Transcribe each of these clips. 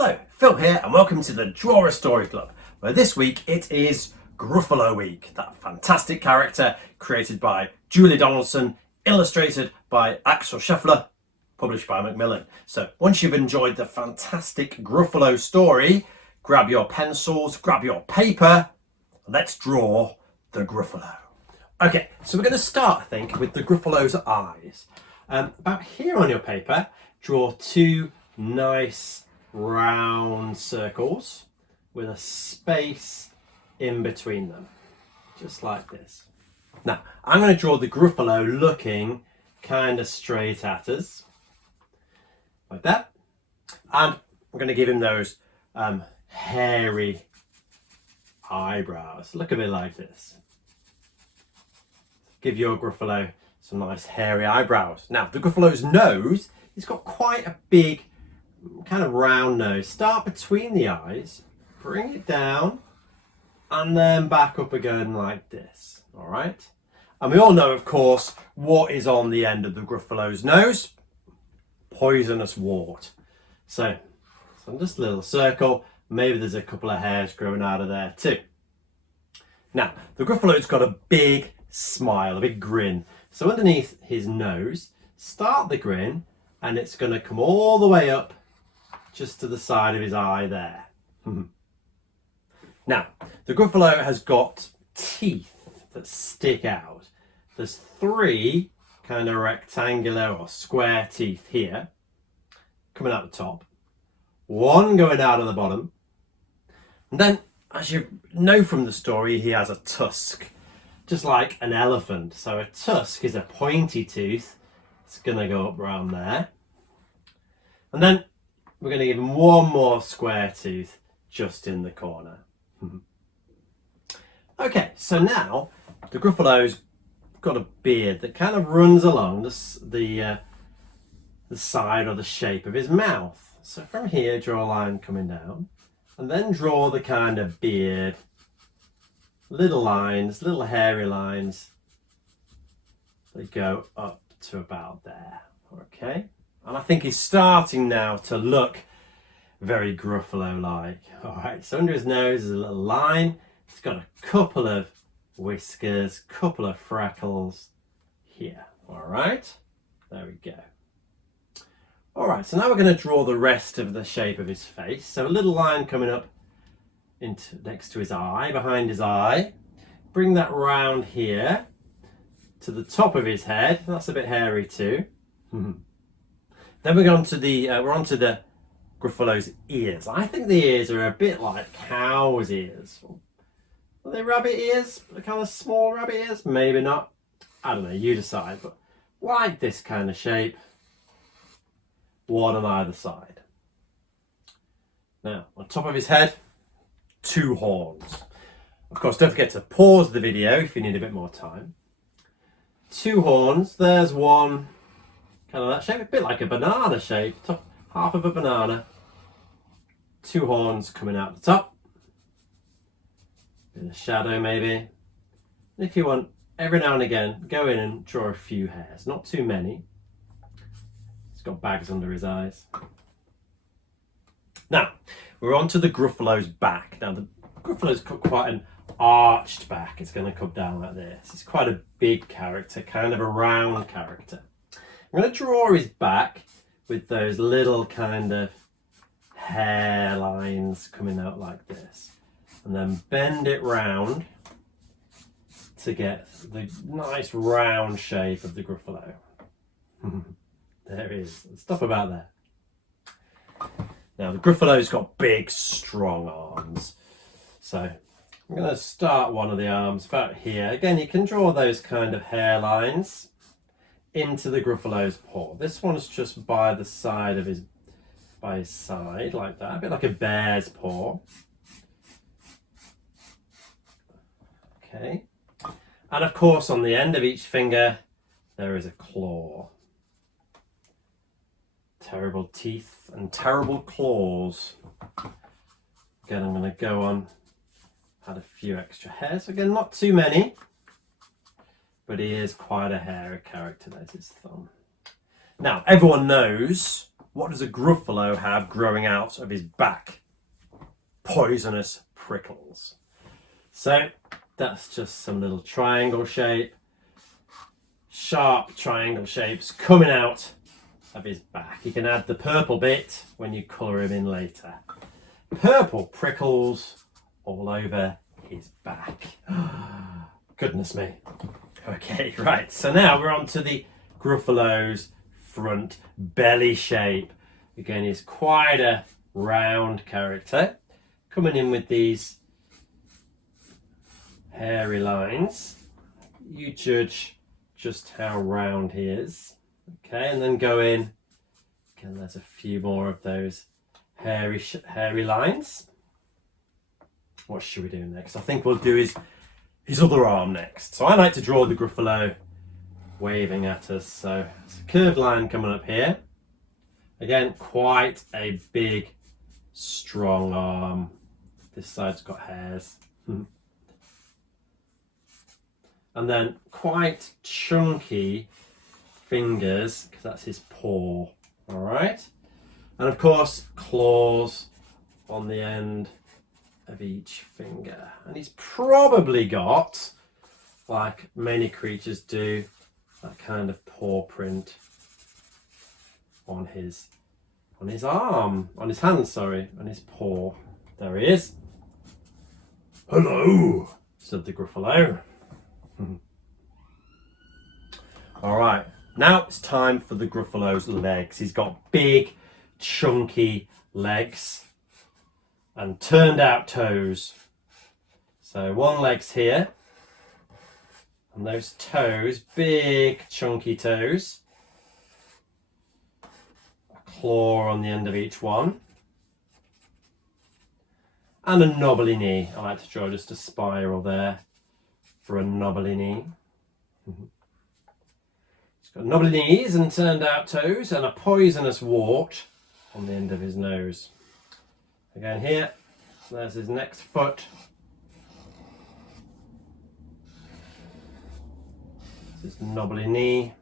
Hello, Phil here and welcome to the Draw a Story Club, where this week it is Gruffalo week, that fantastic character created by Julia Donaldson, illustrated by Axel Scheffler, published by Macmillan. So once you've enjoyed the fantastic Gruffalo story, grab your pencils, grab your paper, and let's draw the Gruffalo. Okay, so we're going to start, I think, with the Gruffalo's eyes. About here on your paper, draw two nice round circles with a space in between them, just like this. Now, I'm going to draw the Gruffalo looking kind of straight at us, like that. And I'm going to give him those hairy eyebrows. Look a bit like this. Give your Gruffalo some nice hairy eyebrows. Now, the Gruffalo's nose, he's got quite a big kind of round nose. Start between the eyes, bring it down, and then back up again like this. All right. And we all know, of course, what is on the end of the Gruffalo's nose. Poisonous wart. So just a little circle. Maybe there's a couple of hairs growing out of there too. Now, the Gruffalo's got a big smile, a big grin. So underneath his nose, start the grin, and it's going to come all the way up just to the side of his eye there. Now, the Gruffalo has got teeth that stick out. There's three kind of rectangular or square teeth here, coming out the top, one going out of the bottom, and then, as you know from the story, he has a tusk, just like an elephant. So a tusk is a pointy tooth. It's going to go up around there. And then we're going to give him one more square tooth just in the corner. Okay, so now the Gruffalo's got a beard that kind of runs along the side or the shape of his mouth. So from here, draw a line coming down, and then draw the kind of beard, little lines, little hairy lines that go up to about there. Okay, and I think he's starting now to look very Gruffalo-like. All right, so under his nose is a little line. He's got a couple of whiskers, couple of freckles here. All right, there we go. All right, so now we're going to draw the rest of the shape of his face. So a little line coming up next to his eye, behind his eye. Bring that round here to the top of his head. That's a bit hairy too. Then we're on to the Gruffalo's ears. I think the ears are a bit like cow's ears. Are they rabbit ears? The kind of small rabbit ears? Maybe not. I don't know, you decide. But like this kind of shape. One on either side. Now, on top of his head, two horns. Of course, don't forget to pause the video if you need a bit more time. Two horns. There's one, kind of that shape, a bit like a banana shape, top half of a banana. Two horns coming out the top. Bit of shadow maybe. And if you want, every now and again, go in and draw a few hairs, not too many. He's got bags under his eyes. Now, we're on to the Gruffalo's back. Now, the Gruffalo's got quite an arched back. It's going to come down like this. It's quite a big character, kind of a round character. I'm going to draw his back with those little kind of hair lines coming out like this. And then bend it round to get the nice round shape of the Gruffalo. There he is. Stuff about there. Now the Gruffalo's got big, strong arms. So I'm going to start one of the arms about here. Again, you can draw those kind of hairlines into the Gruffalo's paw. This one's just by the side of his side, like that. A bit like a bear's paw. Okay. And of course, on the end of each finger, there is a claw. Terrible teeth and terrible claws. Again, I'm going to go on, add a few extra hairs. Again, not too many, but he is quite a hairy character. There's his thumb. Now, everyone knows what does a Gruffalo have growing out of his back? Poisonous prickles. So that's just some little triangle shape, sharp triangle shapes coming out of his back. You can add the purple bit when you colour him in later. Purple prickles all over his back. Goodness me. Okay, right, so now we're on to the Gruffalo's front belly shape. Again, he's quite a round character, coming in with these hairy lines. You judge just how round he is. Okay, and then go in. Again, there's a few more of those hairy lines. What should we do next? I think we'll do his other arm next. So I like to draw the Gruffalo waving at us. So it's a curved line coming up here. Again, quite a big, strong arm. This side's got hairs. And then quite chunky fingers, because that's his paw. All right. And of course, claws on the end of each finger. And he's probably got, like many creatures do, that kind of paw print on his arm, on his hand, sorry, on his paw. There he is. Hello, said the Gruffalo. All right, now it's time for the Gruffalo's legs. He's got big, chunky legs and turned out toes. So one leg's here, and those toes, big chunky toes, a claw on the end of each one, and a knobbly knee. I like to draw just a spiral there for a knobbly knee. He's got knobbly knees and turned out toes and a poisonous wart on the end of his nose. Again here, there's his next foot. His knobbly knee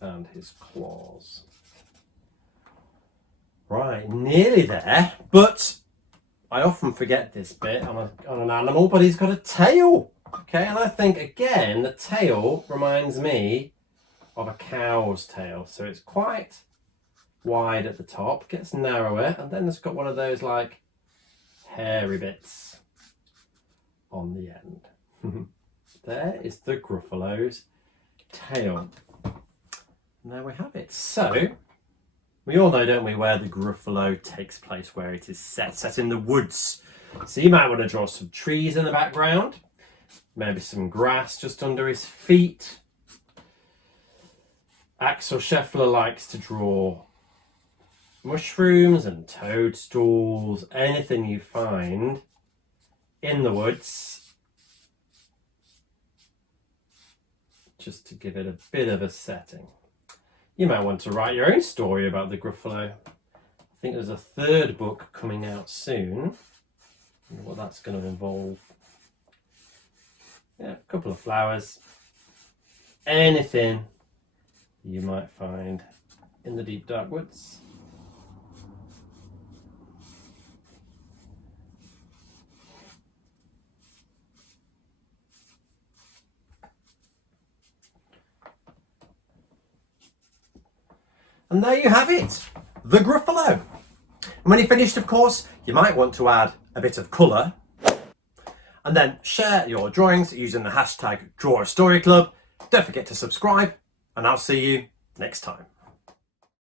and his claws. Right, nearly there, but I often forget this bit on an animal, but he's got a tail. Okay, and I think again the tail reminds me of a cow's tail. So it's quite wide at the top, gets narrower, and then it's got one of those like hairy bits on the end. There is the Gruffalo's tail. And there we have it. So we all know, don't we, where the Gruffalo takes place, where it is set in the woods. So you might want to draw some trees in the background, maybe some grass just under his feet. Axel Scheffler likes to draw mushrooms and toadstools, anything you find in the woods, just to give it a bit of a setting. You might want to write your own story about the Gruffalo. I think there's a third book coming out soon. I wonder what that's going to involve. Yeah, a couple of flowers. Anything you might find in the deep dark woods. And there you have it, the Gruffalo. And when you're finished, of course, you might want to add a bit of colour and then share your drawings using the hashtag DrawAStoryClub. Don't forget to subscribe, and I'll see you next time.